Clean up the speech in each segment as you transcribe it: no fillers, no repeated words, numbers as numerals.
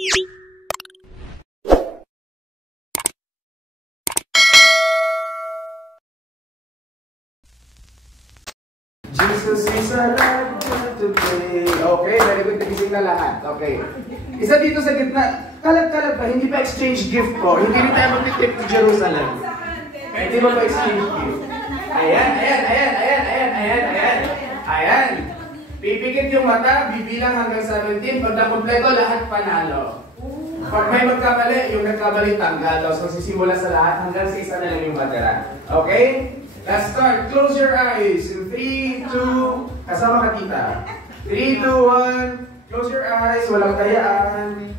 Jesus is alive today. Okay, very good. Nagising na lahat. Okay. Isa dito sa gitna. Kalat-kalat ba? Hindi pa exchange gift ko. Hindi rin tayo mag-trip to Jerusalem. Hindi ba pa exchange gift? Ayan, ayan, ayan, ayan, ayan, ayan, ayan. Ayan. Pipikit yung mata, bibilang hanggang 17. Pag nakompleto, lahat panalo. Pag may magkamali, yung nagkamali tanggal. So, sisimula sa lahat hanggang sa isa na lang yung matira. Okay? Let's start. Close your eyes. In 3, 2, kasama ka tita. 3, 2, 1. Close your eyes. Walang dayaan.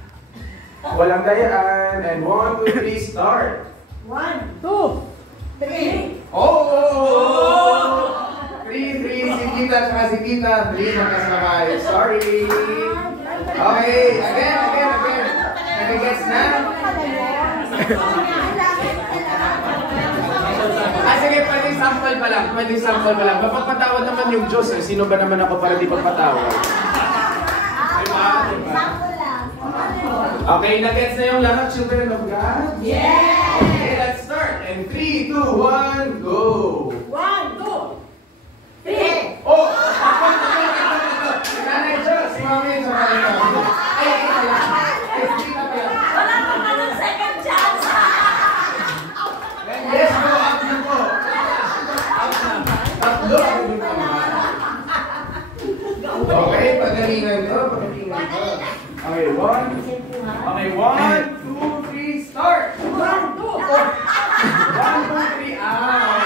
Walang dayaan. And 1, 2, 3, start. 1, 2, 3. Oh! 3, 3. Si tita at si tita. 3 magkasabay. Sorry. Okay. Again, again, again. Nag-gets na? Sige, pwedeng sample pa lang. Pwedeng sample pa lang. Mapapatawad naman yung Diyos eh. Sino ba naman ako para di pagpatawad? Diba? Diba? Okay, nag-gets na yung lahat, children of God? Yeah! Okay, let's start. And 3, 2, 1, go! 1, 2, 3. Oh! Nanay Diyos, si Mami sa mga ay, ito lang. Ito pala. Wala pa ka ng second chance. Yes, go up na po. Tatlo ang yung okay, pagalingan to, pagalingan to. Okay, 1. Okay, 1, 2, 3, start! 1, 2, 3, ah!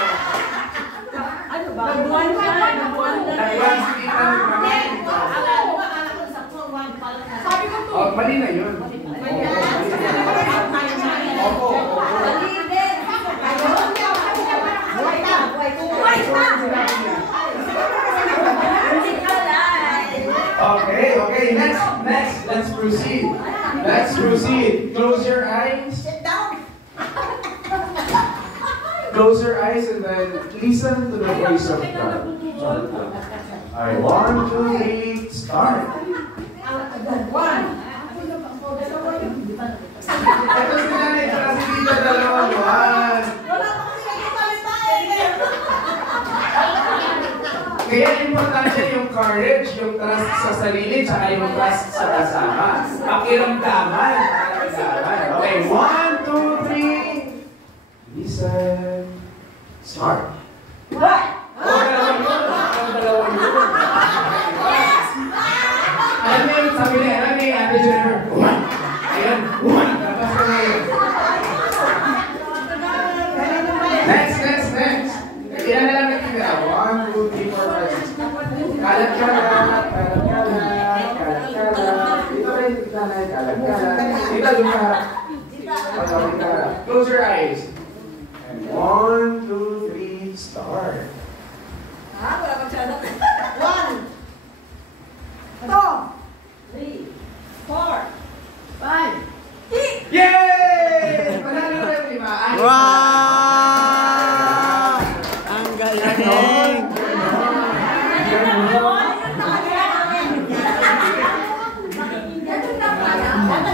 Ano ba? Nag-1 ka, nag-1 ka. Nag-1 si Tita, nag-1. Sabi ko to. Oh, mali na yun. Opo, opo. Okay, okay, next, let's proceed. Let's proceed. Close your eyes. Sit down. Close your eyes and then listen to the voice of God. Alright, 1, 2, 3, start. 1. Ito si Nanay, tsaka si Tita, dalawang 1. Wala pa kasi nagkakalit Kaya importante yung courage, yung trust sa sarili, tsaka yung trust sa kasama. Pakiramdaman. Okay, 1, 2, 3. Listen. Start. What? Oh, dalawang yun. Dalawang yun. Alam mo yung sabi niya, alam niya, Ate Jennifer. 1. Ayan, 1. Tapos na ngayon. Next. Ilan na lang nakita? 1, 2, 3, 4, 5, 6. Kalat-kalat. Dito rin, dito na, kalat-kalat. Dito, doon ka. Close your eyes. And 1, 2, 3, start. Wala pang channel. 1, 2, 3, 4, 5, 6. Yay! Panalo na yung 5. Wow! Ang galing!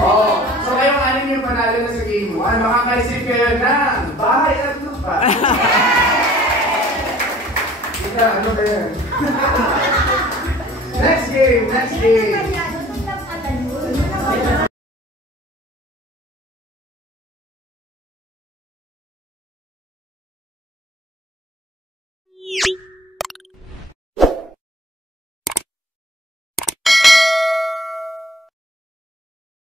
Oh, so kayong anin yung panalo na sa game 1, makakaisip kayo na bahay at lupa. Ika, ano ba yan? Next game.